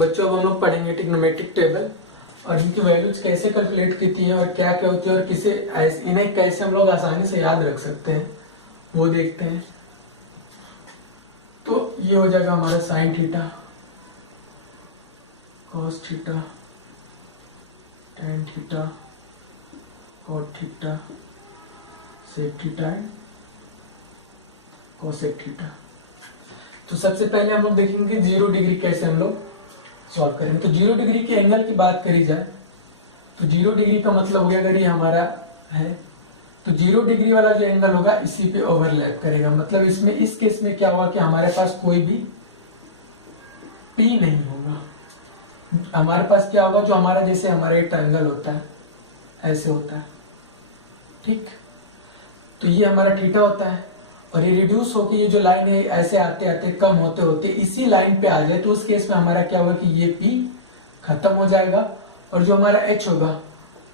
बच्चों अब हम लोग पढ़ेंगे ट्रिग्नोमेट्रिक टेबल और इनकी वैल्यूज कैसे कैलकुलेट करती हैं और क्या क्या होती है और किसे इन्हें कैसे हम लोग आसानी से याद रख सकते हैं वो देखते हैं। तो ये हो जाएगा हमारा sine theta, cos theta, tan theta, cot theta, sec theta and cosec theta. तो सबसे पहले हम लोग देखेंगे 0 डिग्री कैसे हम लोग सॉल्व करेंगे। तो 0 डिग्री के एंगल की बात करी जाए तो 0 डिग्री का मतलब हो गया अगर ये हमारा है तो 0 डिग्री वाला जो एंगल होगा इसी पे ओवरलैप करेगा। मतलब इसमें इस केस में क्या होगा कि हमारे पास कोई भी P नहीं होगा। हमारे पास क्या होगा जो हमारा जैसे हमारा एक ट्रायंगल होता है ऐसे होता है, ठीक। तो ये हमारा थीटा होता है और ये रिड्यूस होकर ये जो लाइन है ऐसे आते आते कम होते होते इसी लाइन पे आ जाए तो उस केस में हमारा क्या होगा कि ये P खत्म हो जाएगा और जो हमारा H होगा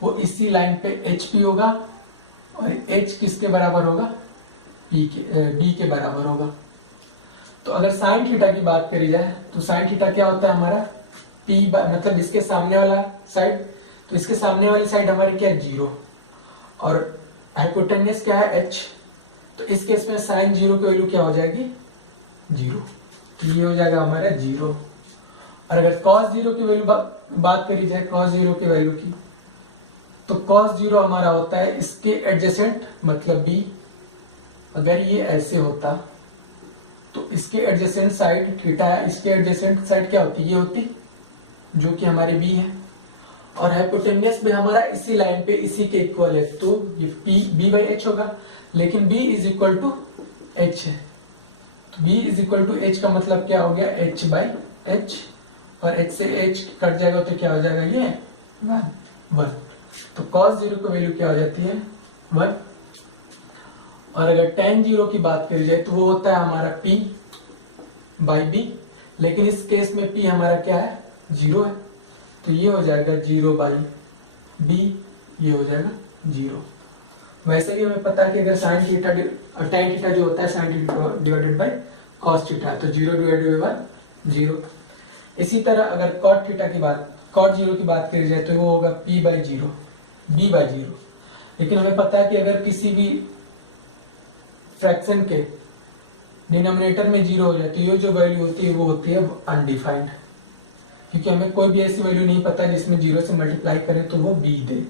वो इसी लाइन पे HP होगा और H किसके बराबर होगा, B के बराबर होगा। तो अगर साइन थीटा की बात करी जाए तो साइन थीटा क्या होता है हमारा P मतलब इसके सामने वाला साइड, तो इसके सामने वाली साइड हमारी क्या है 0 और हाइपोटेन्यूस क्या है H। तो इस केस में साइन 0 की वैल्यू क्या हो जाएगी 0, तो ये हो जाएगा हमारा 0। और अगर cos 0 की वैल्यू बात करी जाए cos 0 की वैल्यू की तो cos 0 हमारा होता है इसके एडजेसेंट मतलब B। अगर ये ऐसे होता तो इसके एडजेसेंट साइड थीटा है, इसके एडजेसेंट साइड क्या होती, ये होती जो कि हमारी B है और हाइपोटेन्यूस भी हमारा इसी लाइन पे इसी के इक्वल है तो ये B बाई H होगा। लेकिन B is equal to H है तो B is equal to H का मतलब क्या हो गया H बाई H और H से H कट जाएगा तो क्या हो जाएगा ये 1। तो cos 0 की वैल्यू क्या हो जाती है 1। और अगर tan 0 की बात करी जाए तो वो होता है हमारा P बाई B, लेकिन इस केस में P हमारा क्या है 0 है तो ये हो जाएगा 0 बाई B, ये हो जाएगा 0। वैसे भी हमें पता है कि अगर साइन थीटा और tan थीटा जो होता है sine theta divided by cos theta तो 0 डिवाइडेड बाई 0। इसी तरह अगर cot थीटा की बात cot 0 की बात करी जाए तो वो होगा P बाई 0, B बाई 0। लेकिन हमें पता है कि अगर किसी भी फ्रैक्शन के डिनोमिनेटर में 0 हो जाए तो ये जो वैल्यू होती है वो होती है अनडिफाइंड, क्योंकि हमें कोई भी ऐसी वैल्यू नहीं पता जिसमें 0 से मल्टीप्लाई करें तो वो B दे।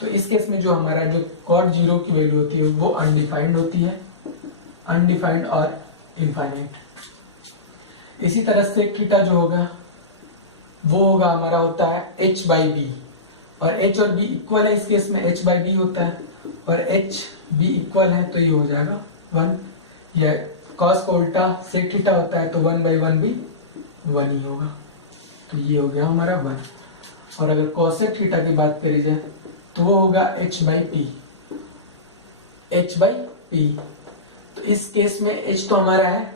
तो इस केस में जो हमारा जो cot 0 की वैल्यू होती है वो अनडिफाइंड होती है, अनडिफाइंड और इनफाइनाइट। इसी तरह से थीटा जो होगा वो होगा हमारा होता है H बाई B और H और B इक्वल है, इस केस में H बाई B होता है और H B इक्वल है तो ये हो जाएगा 1। या cos को उल्टा sec थीटा होता है तो 1 बाई 1 भी 1 ही होगा तो ये हो गया हमारा 1। और अगर cosec थीटा की बात करी जाए तो वो होगा H by P, H by P। तो इस केस में H तो हमारा है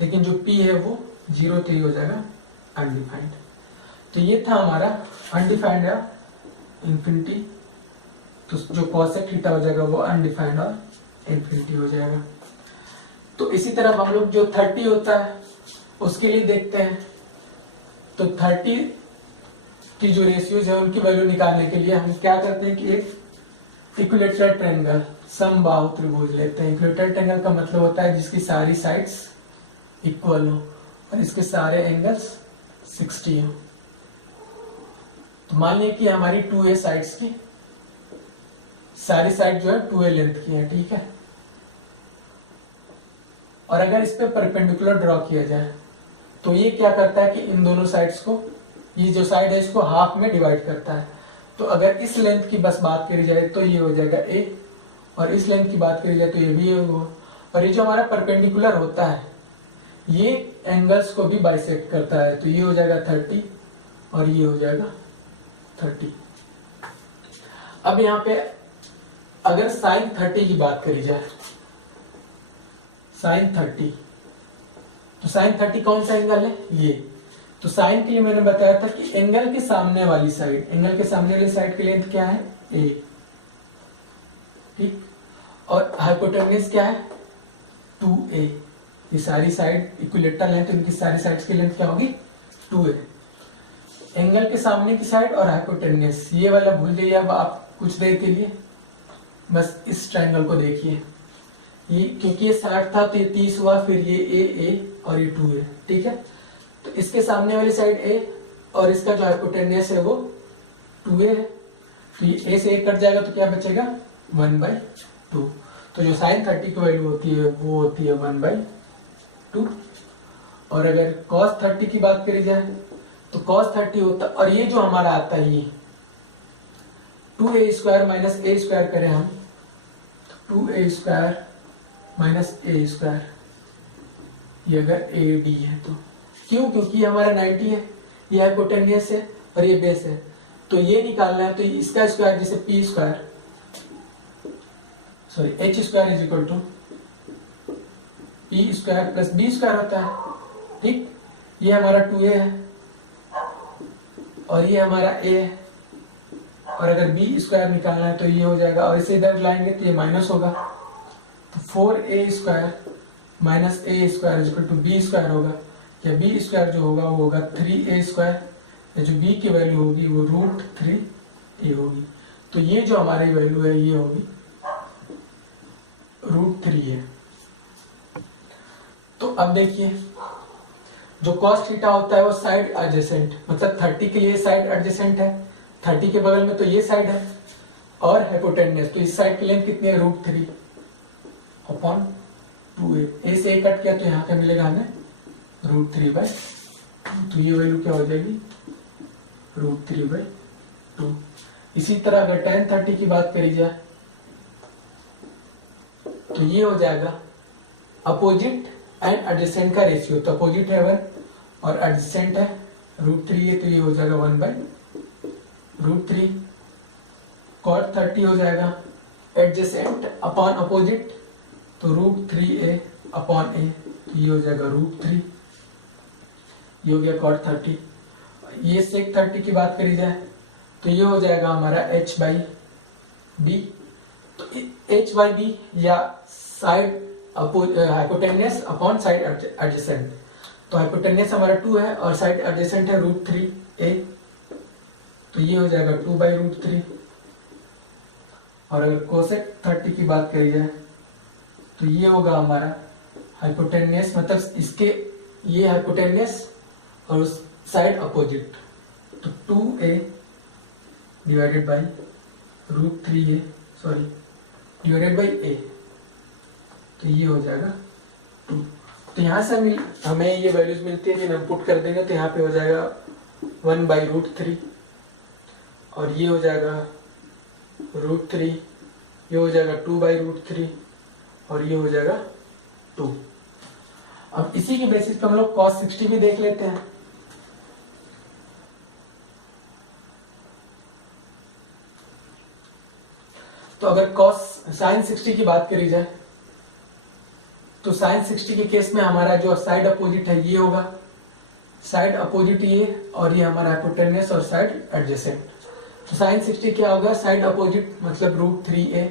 लेकिन जो P है वो 0 तो ये हो जाएगा अनडिफाइंड। तो ये था हमारा अनडिफाइंड या इंफिनिटी, तो जो cosec थीटा हो जाएगा वो अनडिफाइंड और इंफिनिटी हो जाएगा। तो इसी तरह हम लोग जो 30 होता है उसके लिए देखते हैं। तो 30 की जो रेशियोज है उनकी वैल्यू निकालने के लिए हम क्या करते हैं कि एक इक्विलेटरल ट्रायंगल समबाहु त्रिभुज लेते हैं। इक्विलेटरल ट्रायंगल का मतलब होता है जिसकी सारी साइड्स इक्वल हो और इसके सारे एंगल्स 60 हो। तो मान लिया कि हमारी 2a साइड्स की सारी साइड जो है 2a लेंथ की है, ठीक है। और अगर इस पे परपेंडिकुलर ड्रॉ किया जाए तो ये क्या करता है कि इन दोनों साइड्स को, ये जो साइड है इसको हाफ में डिवाइड करता है। तो अगर इस लेंथ की बस बात करी जाए तो ये हो जाएगा a और इस लेंथ की बात करी जाए तो ये भी होगा। और ये जो हमारा परपेंडिकुलर होता है ये एंगल्स को भी बाइसेक्ट करता है तो ये हो जाएगा 30 और ये हो जाएगा 30। अब यहाँ पे अगर साइन 30 की बात करी जाए, साइन 30, तो साइन 30 कौन सा एंगल है ये। तो साइन के लिए मैंने बताया था कि एंगल के सामने वाली साइड, एंगल के सामने वाली साइड की लेंथ क्या है a, ठीक। और हाइपोटेन्यूस क्या है 2a। ये सारी साइड इक्विलेटरल है तो इनकी सारी साइड्स की लेंथ क्या होगी 2a। एंगल के सामने की साइड और हाइपोटेन्यूस, ये वाला भूल जाइए अब आप कुछ देर के लिए, बस इस ट्रायंगल को देखिए। ये क्योंकि ये 60 था तो ये 30 हुआ, फिर ये ए और ये 2 है, ठीक है। तो इसके सामने वाली साइड ए और इसका जो हाइपोटेन्यूस है वो 2a है, तो ये a से a कट जाएगा तो क्या बचेगा 1/2। तो जो sin 30 की वैल्यू होती है वो होती है 1/2। और अगर cos 30 की बात करी जाए तो cos 30 होता, और ये जो हमारा आता है ये 2a² माइनस a² करें हम, 2a² माइनस a², ये अगर AD है तो क्यों, क्योंकि ये हमारा 90 है, ये हाइपोटेन्यूस है और ये बेस है, तो ये निकालना है। तो इसका स्क्वायर जैसे h² is equal to p² plus b² होता है, ठीक। ये हमारा 2a है और ये हमारा a है, और अगर b² निकालना है तो ये हो जाएगा, और इसे इधर लाएंगे तो ये माइनस होगा, तो 4a² minus a² is equal to b² होगा, या b² जो होगा वो होगा 3a², या जो b की वैल्यू होगी वो √3a होगी। तो ये जो हमारी वैल्यू है ये होगी √3a। तो अब देखिए जो cos थीटा होता है वो साइड एडजेसेंट, मतलब 30 के लिए साइड एडजेसेंट है, 30 के बगल में तो ये साइड है, और हाइपोटेन्यूस तो इस साइड की लेंथ कितनी है √3/2a। a से a कट किया तो यहाँ पे मिलेगा हमें √3/2, तो ये वैल्यू क्या हो जाएगी √3/2। इसी तरह अगर tan 30 की बात करी जाए तो ये हो जाएगा अपोजिट एंड एडजेसेंट का रेशियो, तो अपोजिट है 1 और एडजेसेंट है √3a, तो ये हो जाएगा 1/√3। cot 30 हो जाएगा एडजेसेंट अपॉन अपोजिट, तो √3a अपॉन a, तो ये हो जाएगा √3, ये हो गया cot 30। ये sec 30 की बात करी जाए तो ये हो जाएगा हमारा h/b, तो h/b या side hypotenuse upon side adjacent, तो हाइपोटेन्यूस हमारा 2 है और साइड एडजेसेंट है √3a, तो ये हो जाएगा 2/√3। और अगर कोसेक 30 की बात करी जाए तो ये होगा हमारा हाइपोटेन्यूस, मतलब इसके ये हाइपोटेन्यूस और उस साइड अपोजिट, तो 2a divided by √3a divided by a, तो ये हो जाएगा 2। तो यहाँ से हमें ये वैल्यूज मिलती है, हम पुट कर देंगे तो यहाँ पे हो जाएगा 1/√3, और ये हो जाएगा √3, ये हो जाएगा 2/√3, और ये हो जाएगा 2। अब इसी के बेसिस पे हम लोग cos 60 भी देख लेते हैं। तो अगर sin 60 की बात करी जाए तो sin 60 के केस में हमारा जो साइड अपोजिट है ये होगा, साइड अपोजिट ये, और ये हमारा हाइपोटेन्यूस और साइड एडजेसेंट। तो sin 60 क्या होगा, साइड अपोजिट मतलब √3a,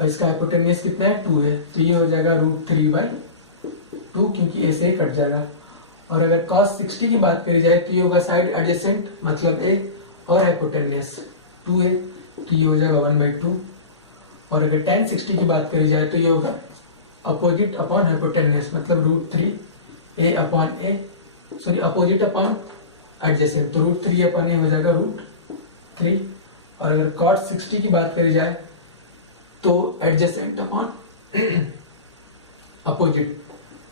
और इसका हाइपोटेन्यूस कितना है 2 है, तो ये हो जाएगा √3/2, क्योंकि a से कट जाएगा। और अगर cos 60 की बात करी जाए तो ये होगा साइड एडजेसेंट मतलब a और हाइपोटेन्यूस 2 है, तो ये हो जाएगा 1/2। और अगर tan 60 की बात करी जाए तो ये होगा अपोजिट अपॉन हाइपोटेन्यूस मतलब √3a upon a, sorry opposite upon adjacent, तो √3a/a हो जाएगा √3। और अगर cot 60 की बात करी जाए तो एडजेसेंट अपॉन अपोजिट,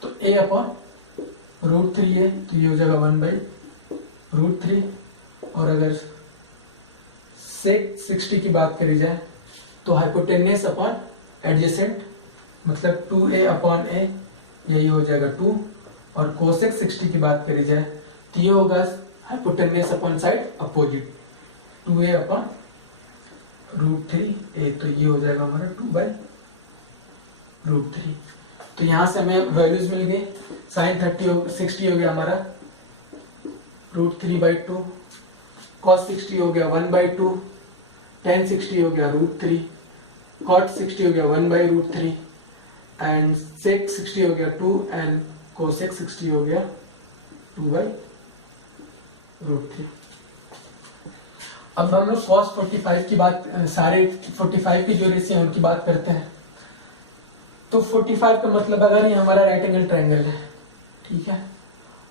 तो a अपॉन √3a, तो ये हो जाएगा 1/√3। और अगर sec 60 की बात करी जाए तो हाइपोटेन्यूस अपॉन एडजेसेंट मतलब 2a अपॉन a, यही हो जाएगा 2। और कोसेक 60 की बात करी जाए तो ये होगा hypotenuse upon side opposite 2a upon √3a, तो ये हो जाएगा हमारा 2/√3। तो यहाँ से हमें वैल्यूज मिल गई, sin 60 हो गया हमारा √3/2, cos 60 हो गया 1/2, tan 60 हो गया √3, cot 60 हो गया 1/√3, एंड sec 60 हो गया 2, एंड cosec 60 हो गया 2/√3। √3। अब हम लोग cos 45 की बात, सारे 45 की जो रेशियो है उनकी बात करते हैं। तो 45 का मतलब अगर ये हमारा राइट एंगल ट्रायंगल है, ठीक है,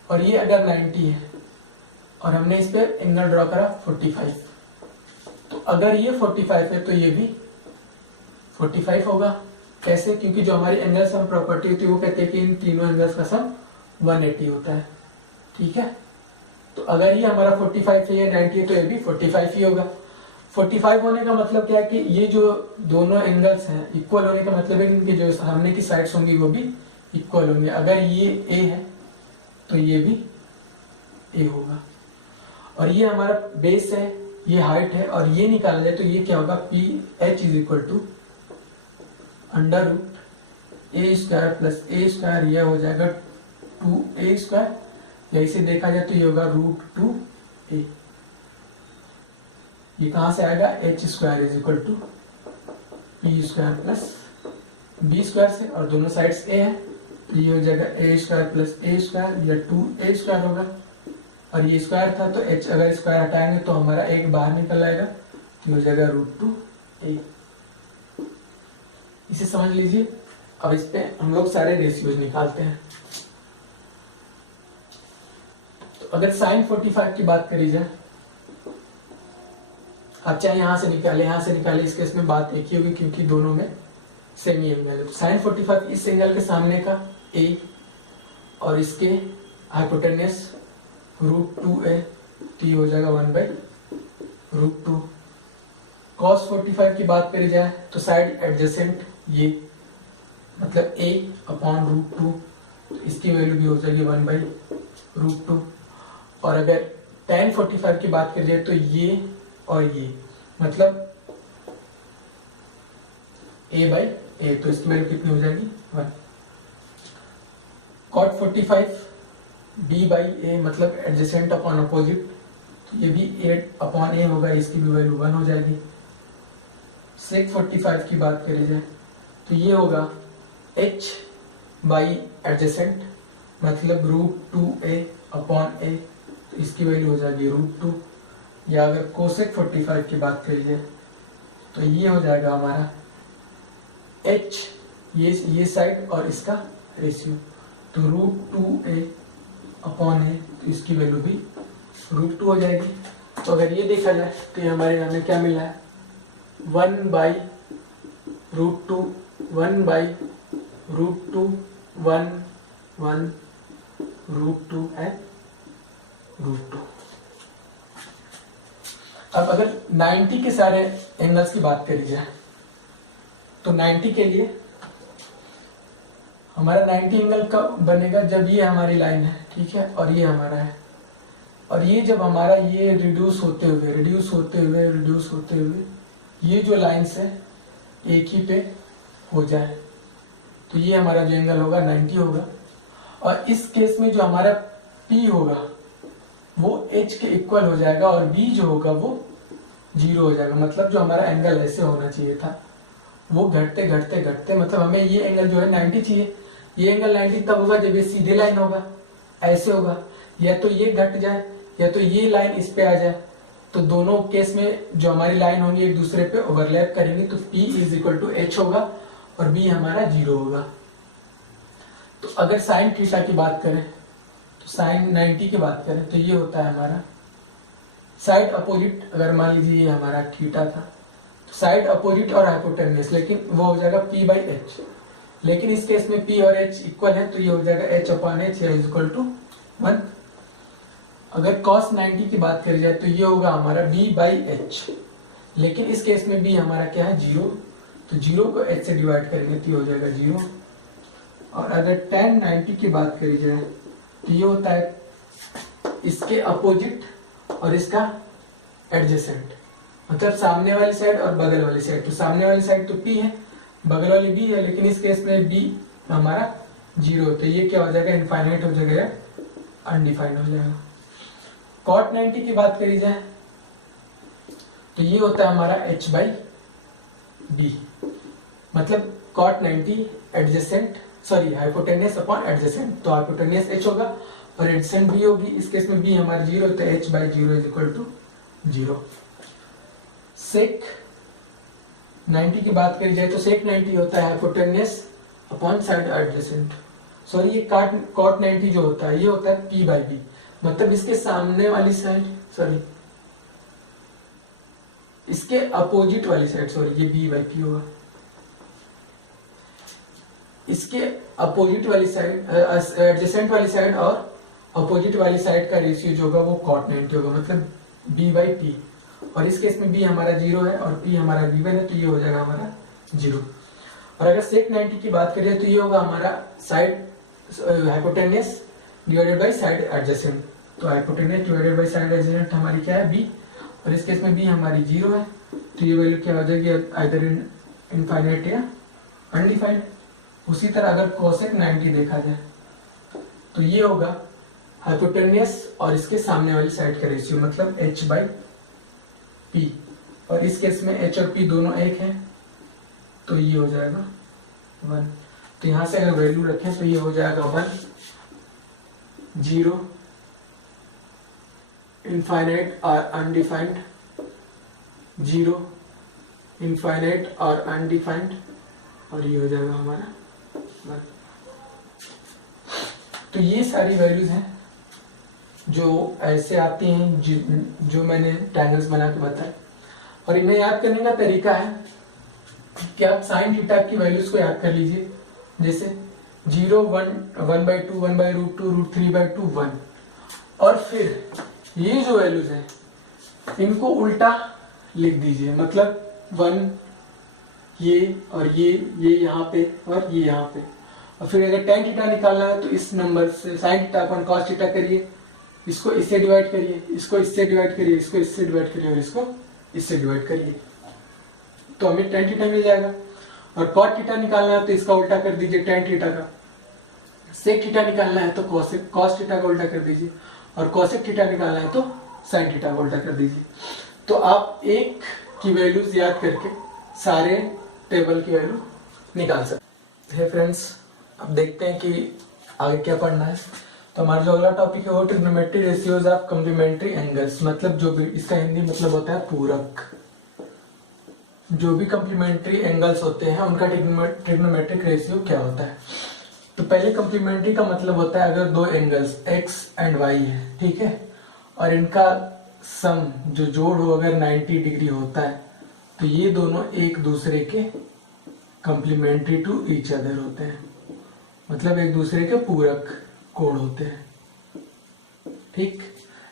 और ये अगर 90 है और हमने इस पे एंगल ड्रॉ करा 45, तो अगर ये 45 है तो ये भी 45 होगा। कैसे? क्योंकि जो हमारी एंगल सम प्रॉपर्टी होती है वो कहते हैं कि इन तीनों एंगल्स का सम 180 होता है, ठीक है। तो अगर ये हमारा 45 है, ये 90 है, तो ये भी 45 ही होगा। 45 होने का मतलब क्या है कि ये जो दोनों एंगल्स हैं इक्वल होने का मतलब है कि इनके जो सामने की साइड्स होंगी वो भी इक्वल होंगे। अगर ये A है तो ये भी A होगा, और ये हमारा बेस है, ये हाइट है, और ये निकाला जाए तो ये क्या होगा, PH is equal to √A² + A², यह हो जाएगा 2A², या इसे देखा जाए तो ये होगा √2A। ये कहां से आएगा, H² is equal to P² + B² से, और दोनों साइड्स A है तो ये हो जाएगा A² + A² या 2A² होगा, और ये स्क्वायर था तो H अगर स्क्वायर हटाएंगे तो हमारा एक बाहर निकल आएगा तो हो जाएगा √2A। इसे समझ लीजिए। अब इस पे हम लोग सारे रेशियोज निकालते हैं। तो अगर sin 45 की बात करी जाए, आप चाहे यहां से निकाले यहां से निकाले, इस केस में बात एक ही होगी क्योंकि दोनों में सेमी एंगल है। sin 45 इस एंगल के सामने का A और इसके हाइपोटेन्यूस √2A, तो ये हो जाएगा 1/√2। cos 45 की बात करी जाए तो साइड एडजेसेंट ये मतलब A/√2, तो इसकी वैल्यू भी हो जाएगी 1/√2। और अगर tan 45 की बात करी जाए तो ये और ये मतलब A/A, तो इसकी वैल्यू कितनी हो जाएगी 1। cot 45 B/A मतलब एडजेसेंट अपॉन अपोजिट, तो ये भी A/A होगा, इसकी भी वैल्यू 1 हो जाएगी। sec 45 की बात करी जाए तो ये होगा H/एडजेसेंट मतलब √2A/A, तो इसकी वैल्यू हो जाएगी √2। या अगर cosec 45 की बात करी जाए तो ये हो जाएगा हमारा H, ये साइड और इसका रेशियो, तो √2A/A, तो इसकी वैल्यू भी √2 हो जाएगी। तो अगर ये देखा जाए तो ये हमारे हमें क्या मिला है, 1/√2, 1/√2, 1, 1, √2 and √2। अब अगर 90 के सारे एंगल्स की बात करी जाए तो 90 के लिए हमारा 90 एंगल कब बनेगा, जब ये हमारी लाइन है, ठीक है, और ये हमारा है, और ये जब हमारा ये रिड्यूस होते हुए ये जो लाइन्स है एक ही पे हो जाए, तो ये हमारा जो एंगल होगा 90 होगा। और इस केस में जो हमारा P होगा वो H के इक्वल हो जाएगा और B जो होगा वो 0 हो जाएगा। मतलब जो हमारा एंगल ऐसे होना चाहिए था वो घटते मतलब हमें ये एंगल जो है 90 चाहिए। ये एंगल 90 तब होगा जब ये सीधे लाइन होगा, ऐसे होगा, या तो ये घट जाए या तो ये लाइन इस पे आ जाए, तो दोनों केस में जो हमारी लाइन होंगी एक दूसरे पे ओवरलैप करेंगे, तो P = H होगा और B हमारा 0 होगा। तो अगर sin थीटा की बात करें तो sin 90 की बात करें तो ये होता है हमारा साइड अपोजिट। अगर मान लीजिए ये हमारा थीटा था तो साइड अपोजिट और हाइपोटेन्यूस, लेकिन वो हो जाएगा P/H, लेकिन इस केस में P और H इक्वल है तो ये हो जाएगा H/H = 1। अगर cos 90 की बात करी जाए तो ये होगा हमारा B/H, लेकिन इस केस में B हमारा क्या है 0, तो 0 को H से डिवाइड करेंगे तो ये हो जाएगा 0। और अगर tan 90 की बात करी जाए तो ये होता है इसके अपोजिट और इसका एडजेसेंट, मतलब सामने वाली साइड और बगल वाली साइड। तो सामने वाली साइड तो P है, बगल वाली B है, लेकिन इस केस में B हमारा 0, तो ये क्या हो जाएगा इनफाइनाइट हो जाएगा, अनडिफाइंड हो जाएगा। cot 90 की बात करी जाए तो ये होता है हमारा H/B, मतलब cot 90 adjacent hypotenuse upon adjacent, तो हाइपोटेन्यूस H होगा और एडजेसेंट बी होगी, इस केस में बी हमारा 0 तो h by 0 is equal to 0। Sec 90 की बात करी जाए तो सेक 90 होता है hypotenuse upon side adjacent. Sorry ये कॉट 90 जो होता है ये होता है p बाई बी, मतलब इसके सामने वाली साइड, सॉरी इसके अपोजिट वाली साइड, सॉरी ये b बाई पी होगा, इसके अपोजिट वाली साइड एडजेसेंट वाली साइड और अपोजिट वाली साइड का रेशियो जो होगा वो कॉट 90 होगा, मतलब b बाई पी। और इस केस में b हमारा 0 है और p हमारा b1 है, तो ये हो जाएगा हमारा 0। और अगर सेक 90 की बात करें तो ये होगा हमारा side hypotenuse divided by side adjacent. तो hypotenuse divided by side adjacent हमारी क्या है b, और इस केस में b हमारी 0 है, तो ये वैल्यू क्या हो जाएगी आइदर इनफाइनाइट या अनडिफाइंड। उसी तरह अगर कोसेक 90 देखा जाए तो ये होगा हाइपोटेन्यूस और इसके सामने वाली साइड का रेशियो, मतलब h बाई पी, और इस केस में h और p दोनों एक हैं, तो ये हो जाएगा 1। तो यहां से अगर वैल्यू रखें तो ये हो जाएगा 1, 0, इनफाइनाइट और अनडिफाइंड, 0, इनफाइनाइट और अनडिफाइंड, और ये हो जाएगा हमारा 1। तो ये सारी वैल्यूज हैं जो ऐसे आती हैं जो मैंने ट्रायंगल्स बना के बताया। और इन्हें याद करने का तरीका है कि आप साइन थीटा की वैल्यूज को याद कर लीजिए, जैसे 0, 1, 1/2, 1/√2, √3/2, 1, और फिर ये जो वैल्यूज हैं इनको उल्टा लिख दीजिए, मतलब 1 ये और ये यहाँ पे और ये यहाँ पे। और फिर अगर tan थीटा निकालना है तो इस नंबर से sin theta upon cos theta करिए, इसको इससे डिवाइड करिए, इसको इससे डिवाइड करिए, इसको इससे डिवाइड करिए और इसको इससे डिवाइड करिए, तो हमें tan थीटा मिल जाएगा। और cot थीटा निकालना है तो इसका उल्टा कर दीजिए tan थीटा का, sec थीटा निकालना है तो cos थीटा का उल्टा कर दीजिए, और cosec थीटा निकालना है तो sin थीटा का उल्टा कर दीजिए। तो आप एक की वैल्यूज याद करके सारे टेबल की वैल्यू निकाल सकते हैं। फ्रेंड्स, अब देखते हैं कि आगे क्या पढ़ना है। तो हमारा जो अगला टॉपिक है वो trigonometry ratios of complementary angles, मतलब जो भी इसका हिंदी मतलब होता है पूरक। जो भी कॉम्प्लीमेंट्री एंगल्स होते हैं उनका ट्रिग्नोमेट्रिक रेशियो क्या होता है। तो पहले कॉम्प्लीमेंट्री का मतलब होता है अगर दो एंगल्स x एंड y है, ठीक है, और इनका सम जो जोड़ हो अगर 90 डिग्री होता है तो ये दोनों एक दूसरे के कॉम्प्लीमेंट्री टू ईच अदर होते हैं, मतलब एक दूसरे के पूरक कोण होते हैं। ठीक,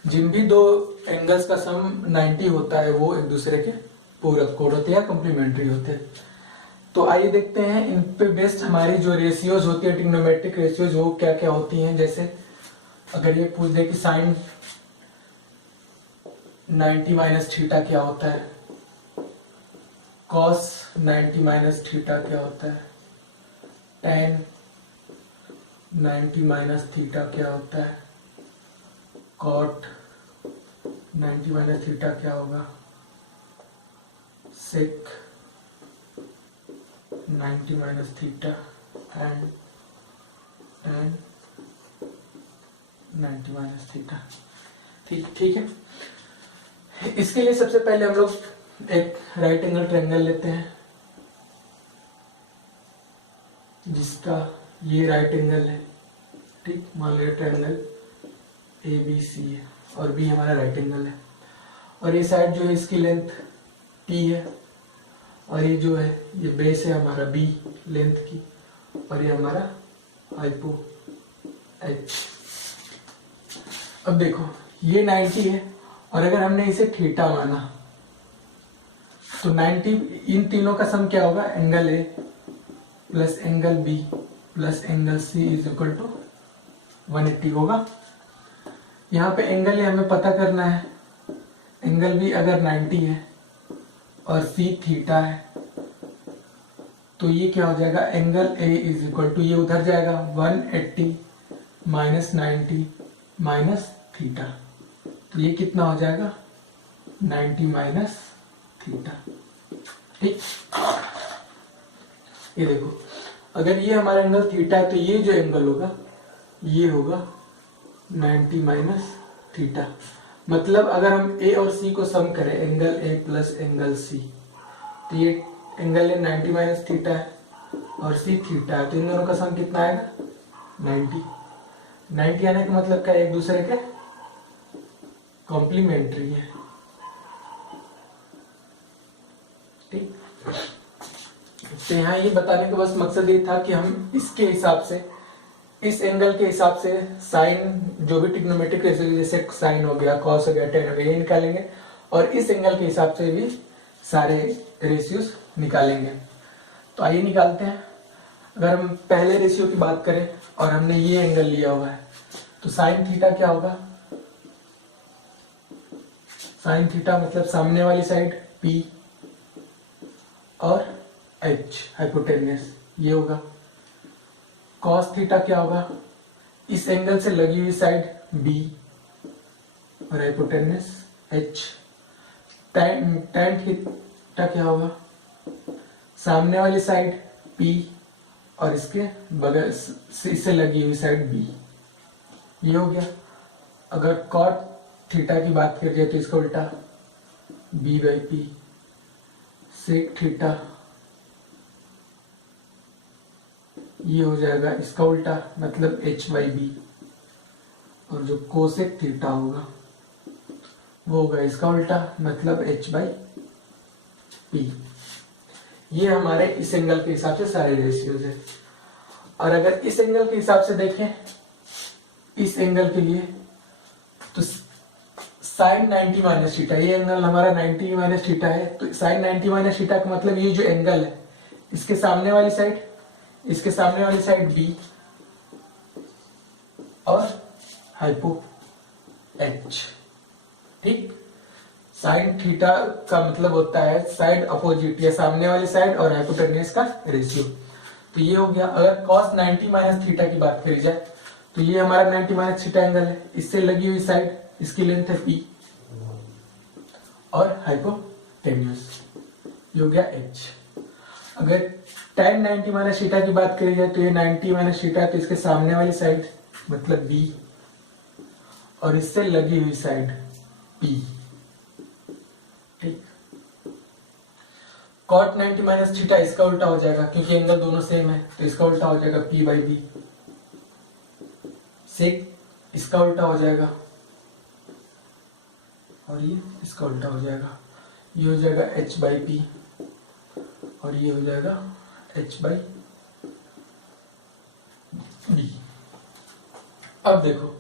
जिन भी दो एंगल्स का सम 90 होता है वो एक दूसरे के पूरक कोण होते हैं, कॉम्प्लीमेंट्री होते हैं। तो आइए देखते हैं इन पे बेस्ड हमारी जो रेशियोज होती है ट्रिग्नोमेट्रिक रेशियोज वो क्या क्या होती हैं। जैसे अगर ये पूछ दे कि साइन 90 माइनस थीटा क्या होता है, cos 90 माइनस थीटा क्या होता है, tan 90 माइनस थीटा क्या होता है, cot 90 माइनस थीटा क्या होगा, sec 90 minus theta and tan 90 minus theta. ठीक है। इसके लिए सबसे पहले हम लोग एक राइट एंगल ट्रायंगल लेते हैं जिसका ये राइट एंगल है। ठीक, मान लिया ट्रायंगल ABC है और B हमारा राइट एंगल है, और ये साइड जो है इसकी लेंथ T है, और ये जो है ये बेस है हमारा B लेंथ की, और ये हमारा हाइपो H। अब देखो ये 90 है और अगर हमने इसे थीटा माना तो 90 इन तीनों का सम क्या होगा, angle A plus angle B plus angle C is equal to 180 होगा। यहाँ पे एंगल A हमें पता करना है, एंगल B अगर 90 है और C थीटा है तो ये क्या हो जाएगा, angle A is equal to ये उधर जाएगा 180 माइनस 90 माइनस थीटा, तो ये कितना हो जाएगा 90 माइनस थीटा। ठीक, ये देखो अगर ये हमारा एंगल थीटा है तो ये जो एंगल होगा ये होगा 90 माइनस थीटा। मतलब अगर हम ए और सी को सम करें, angle A plus angle C, तो ये एंगल ए 90 माइनस थीटा है और सी थीटा है, तो इन दोनों का सम कितना आएगा 90। 90 आने का मतलब क्या, एक दूसरे के कॉम्प्लीमेंट्री है। ठीक, तो यहाँ ये बताने का बस मकसद ये था कि हम इसके हिसाब से, इस एंगल के हिसाब से साइन, जो भी ट्रिग्नोमेट्रिक रेशियो जैसे साइन हो गया, कॉस हो गया, टेन हो गया, ये निकालेंगे और इस एंगल के हिसाब से भी सारे रेशियोज निकालेंगे। तो आइए निकालते हैं। अगर हम पहले रेशियो की बात करें और हमने ये एंगल लिया हुआ है, तो साइन थीटा क्या होगा, साइन थीटा मतलब सामने वाली साइड P और H हाइपोटेन्यूस, ये होगा। कॉस थीटा क्या होगा, इस एंगल से लगी हुई साइड B और हाइपोटेन्यूस H। टैन थीटा क्या होगा, सामने वाली साइड P और इसके बगल से लगी हुई साइड B, ये हो गया। अगर कॉट थीटा की बात करिए तो इसका उल्टा B/P। सेक थीटा ये हो जाएगा इसका उल्टा, मतलब H/B। और जो कोसेक थीटा होगा वो होगा इसका उल्टा, मतलब H/P। ये हमारे इस एंगल के हिसाब से सारे रेशियोज है। और अगर इस एंगल के हिसाब से देखें, इस एंगल के लिए तो साइन 90 माइनस थीटा, ये एंगल हमारा 90 माइनस थीटा है, तो साइन 90 माइनस थीटा का मतलब ये जो एंगल है, इसके सामने वाली साइड, इसके सामने वाली साइड B और हाइपो H। ठीक, साइन थीटा का मतलब होता है साइड अपोजिट या सामने वाली साइड और हाइपोटेन्यूस का रेशियो। तो ये हो गया। अगर cos 90 माइनस थीटा की बात करी जाए तो ये हमारा 90 माइनस थीटा एंगल है, इससे लगी हुई साइड, इसकी लेंथ है P और हाइपोटेन्यूस, ये हो गया H। अगर tan 90 माइनस थीटा की बात करी जाए तो ये 90 माइनस थीटा है, तो इसके सामने वाली साइड मतलब B और इससे लगी हुई साइड P। ठीक, cot 90 माइनस थीटा इसका उल्टा हो जाएगा, क्योंकि एंगल दोनों सेम है, तो इसका उल्टा हो जाएगा P/B। सेक इसका उल्टा हो जाएगा और ये इसका उल्टा हो जाएगा, ये हो जाएगा H/P और ये हो जाएगा H/B। अब देखो,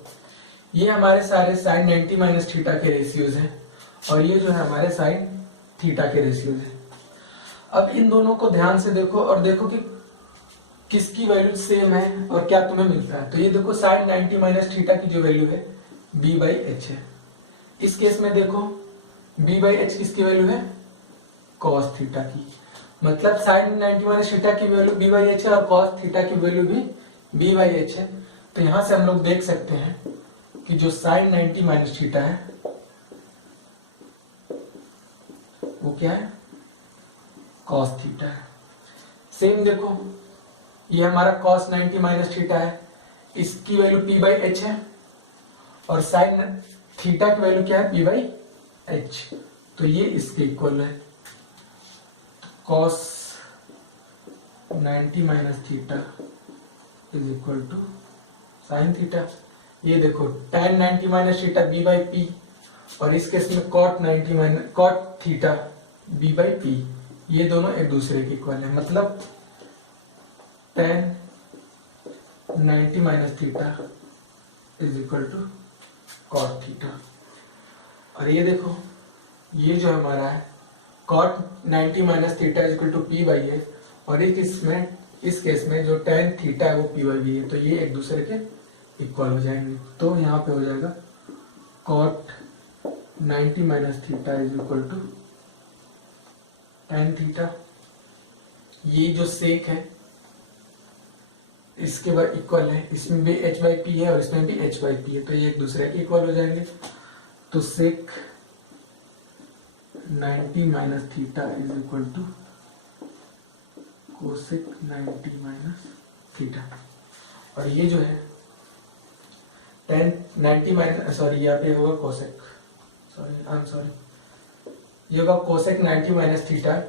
ये हमारे सारे साइन 90 माइनस थीटा के रेशियोज हैं और ये जो है हमारे साइन थीटा के रेशियोज हैं। अब इन दोनों को ध्यान से देखो और देखो कि किसकी वैल्यू सेम है और क्या तुम्हें मिलता है। तो ये देखो, साइन 90 माइनस थीटा की जो वैल्यू है B/H है। इस केस में देखो B/H किसकी वैल्यू है, cos थीटा की, मतलब साइन 90 माइनस थीटा की वैल्यू B/H है और cos थीटा की वैल्यू भी B/H है। तो यहां से हम लोग देख सकते हैं कि जो साइन 90 माइनस थीटा है वो क्या है, cos थीटा है। सेम देखो, ये हमारा cos 90 माइनस थीटा है, इसकी वैल्यू P/H है और साइन थीटा की वैल्यू क्या है, P/H, तो ये इसके इक्वल है। cos 90 minus theta is equal to sine theta. ये देखो, tan 90 माइनस थीटा B/P और इस केस में cot थीटा B/P, ये दोनों एक दूसरे के इक्वल है, मतलब tan 90 minus theta is equal to cot theta. और ये देखो, ये जो हमारा है cot 90 minus theta is equal to P/A और इस केस में जो tan थीटा है वो P/B है, तो ये एक दूसरे के इक्वल हो जाएंगे। तो यहाँ पे हो जाएगा cot 90 minus theta is equal to tan theta. ये जो सेक है इसके बाद इक्वल है, इसमें भी H/P है और इसमें भी H/P है, तो ये एक दूसरे के इक्वल हो जाएंगे। तो sec 90 minus theta is equal to cosec 90 minus theta. और ये जो है 10 90 माइनस सॉरी यहाँ पे होगा कोसेक, सॉरी ये होगा cosec 90 minus theta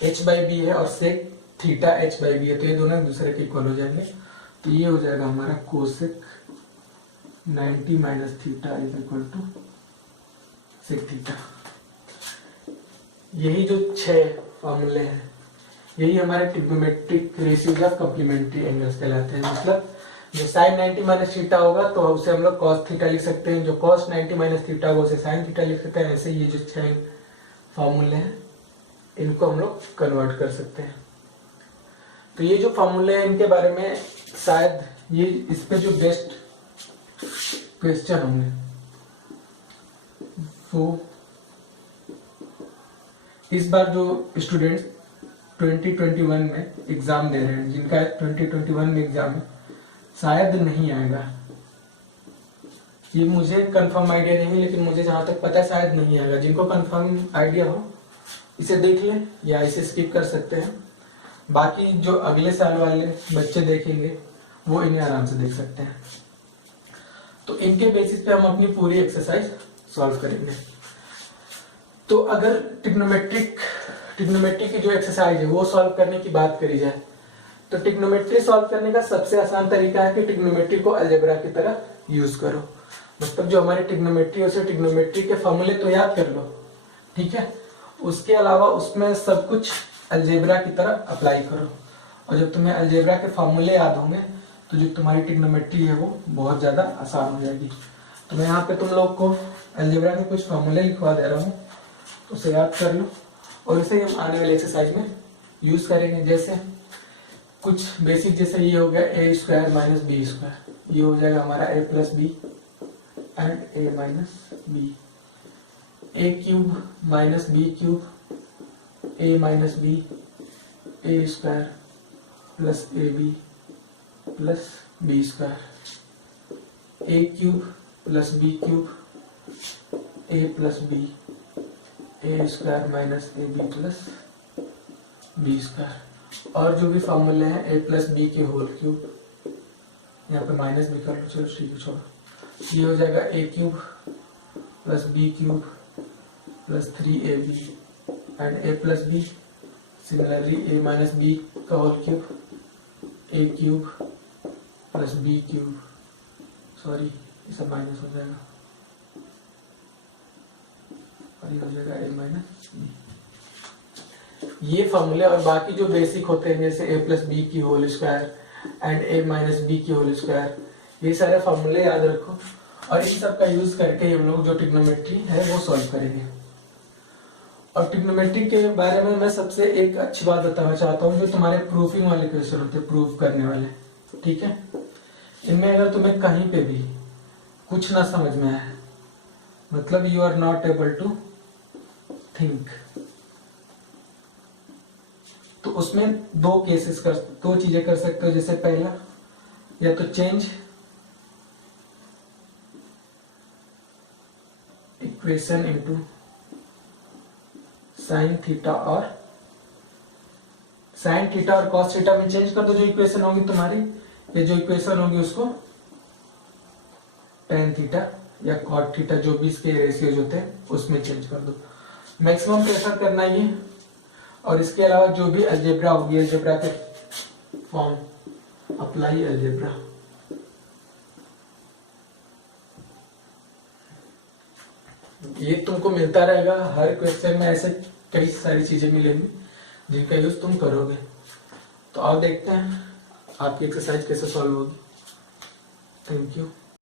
h by B है और sec theta h by B है, तो ये दोनों एक दूसरे के इक्वल हो जाएंगे। तो ये हो जाएगा हमारा cosec 90 minus theta is equal to sec theta. यही जो 6 फॉर्मूले हैं यही हमारे trigonometric ratios of complementary angles कहलाते हैं। मतलब जो साइन 90 माइनस थीटा होगा तो उसे हम लोग कॉस थीटा लिख सकते हैं, जो कॉस 90 माइनस थीटा होगा उसे साइन थीटा लिख सकते हैं। ऐसे ये जो 6 फॉर्मूले हैं इनको हम लोग कन्वर्ट कर सकते हैं। तो ये जो फॉर्मूले हैं इनके बारे में शायद ये इस पे जो बेस्ट क्वेश्चन होंगे वो इस बार जो स्टूडेंट्स 2021 में एग्जाम दे रहे हैं, जिनका 2021 में एग्जाम है, शायद नहीं आएगा। ये मुझे कंफर्म आइडिया नहीं है, लेकिन मुझे जहां तक पता है शायद नहीं आएगा। जिनको कंफर्म आइडिया हो इसे देख लें या इसे स्किप कर सकते हैं। बाकी जो अगले साल वाले बच्चे देखेंगे वो इन्हें आराम से देख सकते हैं। तो इनके बेसिस पे हम अपनी पूरी एक्सरसाइज सॉल्व करेंगे। तो अगर ट्रिग्नोमेट्री की जो एक्सरसाइज है वो सॉल्व करने की बात करी जाए तो ट्रिग्नोमेट्री सॉल्व करने का सबसे आसान तरीका है कि ट्रिग्नोमेट्री को अलजेब्रा की तरह यूज करो। मतलब जो हमारी ट्रिग्नोमेट्री है उसे ट्रिग्नोमेट्री के फॉर्मूले तो याद कर लो, ठीक है, उसके अलावा उसमें सब कुछ अलजेब्रा की तरह अप्लाई करो। और जब तुम्हें अलजेब्रा के फॉर्मूले याद होंगे तो जो तुम्हारी ट्रिग्नोमेट्री है वो बहुत ज्यादा आसान हो जाएगी। तो मैं यहाँ पे तुम लोग को अलजेब्रा के कुछ फॉर्मूले लिखवा दे रहा हूँ, उसे याद कर लो और इसे हम आने वाले एक्सरसाइज में यूज करेंगे। जैसे कुछ बेसिक, जैसे ये हो गया A square minus B square, ये हो जाएगा हमारा A plus B and A minus B, A cube minus B cube A minus B A square plus A B plus B square, A cube plus B cube A plus B A square minus A B plus B square. और जो भी फॉर्मूले हैं A plus B के whole cube, यहाँ पे minus भी कर लो, चलो ठीक है छोड़ो, ये हो जाएगा A cube plus B cube plus 3ab and A plus B, similarly A minus B का whole cube, A cube plus B cube, sorry ये सब माइनस हो जाएगा और ये हो जाएगा ए माइनस बी। ये फॉर्मूले और बाकी जो बेसिक होते हैं जैसे ए प्लस बी की whole square and A minus B की होल स्क्वायर, ये सारे फॉर्मूले याद रखो और इन सब का यूज करके हम लोग जो ट्रिग्नोमेट्री है वो सॉल्व करेंगे। और ट्रिग्नोमेट्री के बारे में मैं सबसे एक अच्छी बात बताना चाहता हूँ, जो तुम्हारे प्रूफिंग वाले क्वेश्चन होते हैं, प्रूफ करने वाले, ठीक है, इनमें अगर तुम्हें कहीं पे भी कुछ ना समझ में आए, मतलब you are not able to think, तो उसमें दो चीजें कर सकते हो। जैसे पहला, या तो change equation into sine theta और कॉस थीटा में चेंज कर दो जो इक्वेशन होगी तुम्हारी, ये जो इक्वेशन होगी उसको टेन थीटा या कॉट थीटा, जो भी इसके रेशियोज होते हैं उसमें चेंज कर दो। मैक्सिमम प्रेशर करना ये, और इसके अलावा जो भी अलजेब्रा होगी, अलजेब्रा के फॉर्म, अप्लाई अलजेब्रा। ये तुमको मिलता रहेगा हर क्वेश्चन में, ऐसे कई सारी चीजें मिलेंगी जिनका यूज तुम करोगे। तो आओ देखते हैं आपकी एक्सरसाइज कैसे सॉल्व होगी। Thank you.